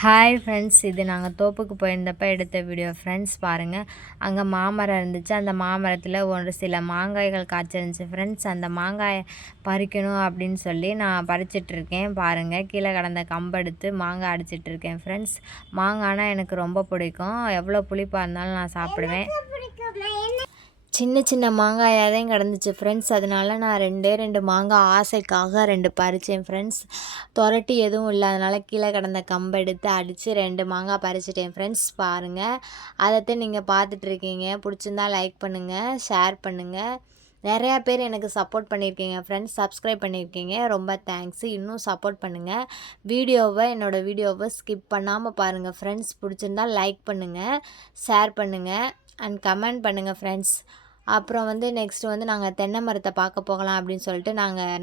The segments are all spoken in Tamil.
ஹாய் ஃப்ரெண்ட்ஸ், இது நாங்கள் தோப்புக்கு போயிருந்தப்போ எடுத்த வீடியோ ஃப்ரெண்ட்ஸ். பாருங்கள், அங்கே மாமரம் இருந்துச்சு. அந்த மாமரத்தில் ஒரு சில மாங்காய்கள் காய்ச்சிருந்துச்சு ஃப்ரெண்ட்ஸ். அந்த மாங்காயை பறிக்கணும் அப்படின்னு சொல்லி நான் பறிச்சிட்ருக்கேன். பாருங்கள், கீழே கடந்த கம்பெடுத்து மாங்காய் அடிச்சிட்ருக்கேன் ஃப்ரெண்ட்ஸ். மாங்காய்னா எனக்கு ரொம்ப பிடிக்கும். எவ்வளோ புளிப்பாக இருந்தாலும் நான் சாப்பிடுவேன். சின்ன சின்ன மாங்காயாக தான் கிடந்துச்சு ஃப்ரெண்ட்ஸ். அதனால நான் ரெண்டு மாங்காய் ஆசைக்காக 2 பறித்தேன் ஃப்ரெண்ட்ஸ். துரட்டி எதுவும் இல்லாதனால கீழே கிடந்த கம்பை எடுத்து அடித்து 2 மாங்காய் பறிச்சிட்டேன் ஃப்ரெண்ட்ஸ். பாருங்கள், அதைத்தான் நீங்கள் பார்த்துட்ருக்கீங்க. பிடிச்சிருந்தா லைக் பண்ணுங்கள், ஷேர் பண்ணுங்கள். நிறையா பேர் எனக்கு சப்போர்ட் பண்ணியிருக்கீங்க ஃப்ரெண்ட்ஸ், சப்ஸ்கிரைப் பண்ணியிருக்கீங்க. ரொம்ப தேங்க்ஸு. இன்னும் சப்போர்ட் பண்ணுங்கள். என்னோடய வீடியோவை ஸ்கிப் பண்ணாமல் பாருங்கள் ஃப்ரெண்ட்ஸ். பிடிச்சிருந்தா லைக் பண்ணுங்கள், ஷேர் பண்ணுங்கள் அண்ட் கமெண்ட் பண்ணுங்கள் ஃப்ரெண்ட்ஸ். அப்புறம் நெக்ஸ்ட்டு நாங்கள் தென்னை மரத்தை பார்க்க போகலாம் அப்படின்னு சொல்லிட்டு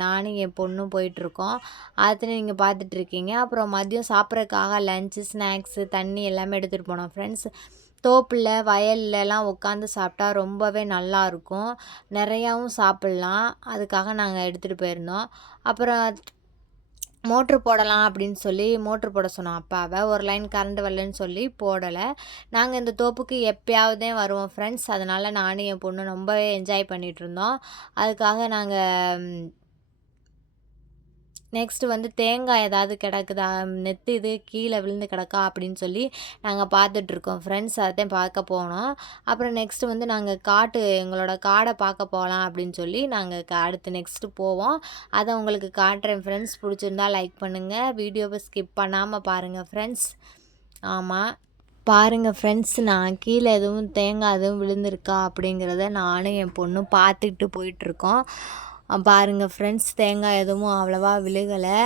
நானும் என் பொண்ணும் போயிட்டுருக்கோம். அதை நீங்கள் பார்த்துட்ருக்கீங்க. அப்புறம் மதியம் சாப்பிட்றதுக்காக லஞ்சு, ஸ்நாக்ஸு, தண்ணி எல்லாமே எடுத்துகிட்டு போனோம் ஃப்ரெண்ட்ஸ். தோப்பில் வயல்லலாம் உட்காந்து சாப்பிட்டா ரொம்பவே நல்லாயிருக்கும். நிறையாவும் சாப்பிட்லாம். அதுக்காக நாங்கள் எடுத்துகிட்டு போயிருந்தோம். அப்புறம் மோட்ரு போடலாம் அப்படின்னு சொல்லி மோட்ரு போட சொன்னோம் அப்பாவை. ஒரு லைன் கரண்ட் வரலன்னு சொல்லி போடலை. நாங்கள் இந்த தோப்புக்கு எப்போயாவதே வருவோம் ஃப்ரெண்ட்ஸ். அதனால் நானும் என் பொண்ணு ரொம்பவே என்ஜாய் பண்ணிகிட்ருந்தோம். அதுக்காக நாங்கள் நெக்ஸ்ட்டு தேங்காய் ஏதாவது கிடக்குதா, இது கீழே விழுந்து கிடக்கா அப்படின்னு சொல்லி நாங்கள் பார்த்துட்ருக்கோம் ஃப்ரெண்ட்ஸ். அதைத்தான் பார்க்க போனோம். அப்புறம் நெக்ஸ்ட்டு நாங்கள் எங்களோட காடை பார்க்க போகலாம் அப்படின்னு சொல்லி நாங்கள் அடுத்து நெக்ஸ்ட்டு போவோம். அதை உங்களுக்கு காட்டுறேன் ஃப்ரெண்ட்ஸ். பிடிச்சிருந்தா லைக் பண்ணுங்கள், வீடியோவை ஸ்கிப் பண்ணாமல் பாருங்கள் ஃப்ரெண்ட்ஸ். ஆமாம், பாருங்கள் ஃப்ரெண்ட்ஸ், நான் கீழே எதுவும் தேங்காய் எதுவும் விழுந்திருக்கா அப்படிங்கிறத நானும் என் பொண்ணும் பார்த்துக்கிட்டு போயிட்டுருக்கோம். பாருங்கள் ஃப்ரெண்ட்ஸ், தேங்காய் எதுவும் அவ்வளோவா விழுகலை.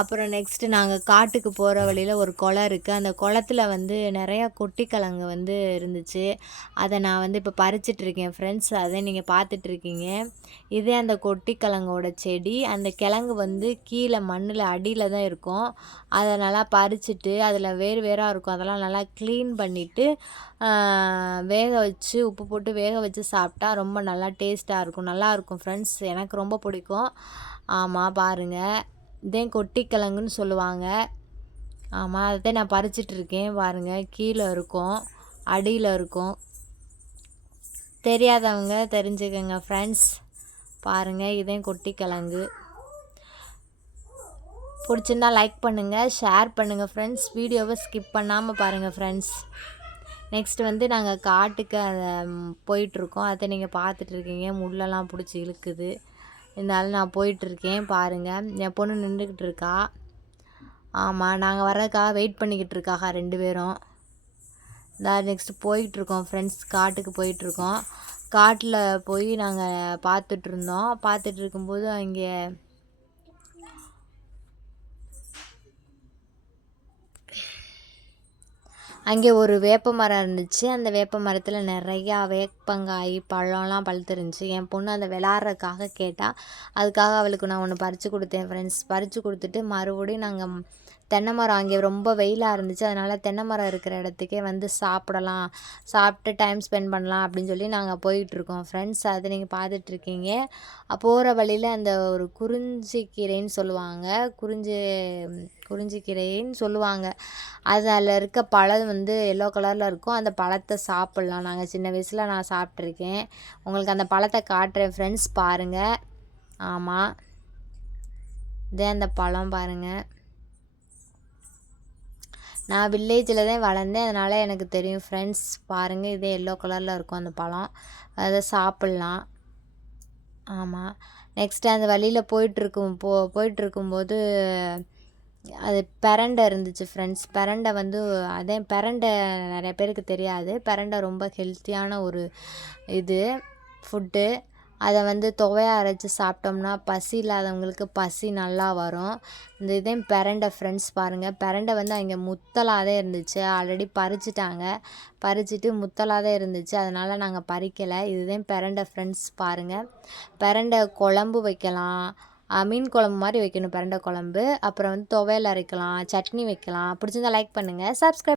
அப்புறம் நெக்ஸ்ட்டு நாங்கள் காட்டுக்கு போகிற வழியில் ஒரு குளம் இருக்குது. அந்த குளத்துல நிறையா கொட்டிக்கிழங்கு இருந்துச்சு. அதை நான் இப்போ பறிச்சிட்ருக்கேன் ஃப்ரெண்ட்ஸ். அதை நீங்கள் பார்த்துட்ருக்கீங்க. இதே அந்த கொட்டிக்கிழங்கோட செடி. அந்த கிழங்கு கீழே மண்ணில் அடியில் தான் இருக்கும். அதை நல்லா பறிச்சுட்டு அதில் வேறாக இருக்கும். அதெல்லாம் நல்லா க்ளீன் பண்ணிவிட்டு வேக வச்சு உப்பு போட்டு வேக வச்சு சாப்பிட்டா ரொம்ப நல்லா டேஸ்ட்டாக இருக்கும். நல்லாயிருக்கும் ஃப்ரெண்ட்ஸ், எனக்கு ரொம்ப பிடிக்கும். ஆமாம், பாருங்கள், இதே கொட்டிக்கிழங்குன்னு சொல்லுவாங்க. ஆமாம், அதை நான் பறிச்சிட்ருக்கேன். பாருங்கள், கீழே இருக்கும், அடியில் இருக்கும். தெரியாதவங்க தெரிஞ்சுக்கங்க ஃப்ரெண்ட்ஸ். பாருங்கள், இதே கொட்டிக்கிழங்கு. பிடிச்சிருந்தா லைக் பண்ணுங்கள், ஷேர் பண்ணுங்கள் ஃப்ரெண்ட்ஸ். வீடியோவை ஸ்கிப் பண்ணாமல் பாருங்கள் ஃப்ரெண்ட்ஸ். நெக்ஸ்ட்டு நாங்கள் காட்டுக்கு போயிட்டுருக்கோம். அதை நீங்கள் பார்த்துட்ருக்கீங்க. முள்ளெல்லாம் பிடிச்சி இழுக்குது. இருந்தாலும் நான் போயிட்டுருக்கேன். பாருங்கள், என் பொண்ணு நின்றுக்கிட்டு இருக்கா. ஆமாம், நாங்கள் வர்றதுக்காக வெயிட் பண்ணிக்கிட்டு இருக்காங்க 2 பேரும். நெக்ஸ்ட்டு போயிட்டுருக்கோம் ஃப்ரெண்ட்ஸ். காட்டுக்கு போயிட்டுருக்கோம். காட்டில் போய் நாங்கள் பார்த்துட்ருந்தோம். பார்த்துட்டு இருக்கும்போது அங்கே ஒரு வேப்ப மரம் இருந்துச்சு. அந்த வேப்ப மரத்தில் நிறையா வேப்பங்காய் பழம்லாம் பழுத்துருந்துச்சு. என் பொண்ணு அதை விளாட்றதுக்காக கேட்டால், அதுக்காக அவளுக்கு நான் ஒன்று பறித்து கொடுத்தேன் ஃப்ரெண்ட்ஸ். பறித்து கொடுத்துட்டு மறுபடியும் நாங்கள் தென்னை மரம், அங்கே ரொம்ப வெயிலாக இருந்துச்சு. அதனால் தென்னை மரம் இருக்கிற இடத்துக்கே சாப்பிடலாம், சாப்பிட்டு டைம் ஸ்பெண்ட் பண்ணலாம் அப்படின்னு சொல்லி நாங்கள் போயிட்டுருக்கோம் ஃப்ரெண்ட்ஸ். அதை நீங்கள் பார்த்துட்ருக்கீங்க. போகிற வழியில் அந்த ஒரு குறிஞ்சிக்கீரைன்னு சொல்லுவாங்க, குறிஞ்சிக்கீரைன்னு சொல்லுவாங்க. அதில் இருக்க பழம் எல்லோ கலரில் இருக்கும். அந்த பழத்தை சாப்பிட்லாம். நாங்கள் சின்ன வயசில் நான் சாப்பிட்ருக்கேன். உங்களுக்கு அந்த பழத்தை காட்டுறேன் ஃப்ரெண்ட்ஸ். பாருங்கள். ஆமாம், இதே அந்த பழம் பாருங்கள். நான் வில்லேஜில் தான் வளர்ந்தேன், அதனால் எனக்கு தெரியும் ஃப்ரெண்ட்ஸ். பாருங்கள், இதே எல்லோ கலரில் இருக்கும் அந்த பழம். அதை சாப்பிட்லாம். ஆமாம், நெக்ஸ்ட்டு அந்த வழியில் போயிட்டுருக்கும்போது அது பிரண்டை இருந்துச்சு ஃப்ரெண்ட்ஸ். பிரண்டை நிறைய பேருக்கு தெரியாது. பிரண்டை ரொம்ப ஹெல்த்தியான ஒரு ஃபுட்டு. அதை துவையா அரைச்சி சாப்பிட்டோம்னா பசி இல்லாதவங்களுக்கு பசி நல்லா வரும். இதே பிரண்டை ஃப்ரெண்ட்ஸ். பாருங்கள், பிரண்டை அங்கே முத்தலாக தான் இருந்துச்சு. ஆல்ரெடி பறிச்சுட்டு முத்தலாக தான் இருந்துச்சு. அதனால் நாங்கள் பறிக்கலை. இதுதான் பிரண்டை ஃப்ரெண்ட்ஸ். பாருங்கள், பிரண்டை குழம்பு வைக்கலாம், மீன் குழம்பு மாதிரி வைக்கணும் பிரண்டை குழம்பு. அப்புறம் துவையல் அரைக்கலாம், சட்னி வைக்கலாம். பிடிச்சிருந்தா லைக் பண்ணுங்கள், சப்ஸ்கிரைப்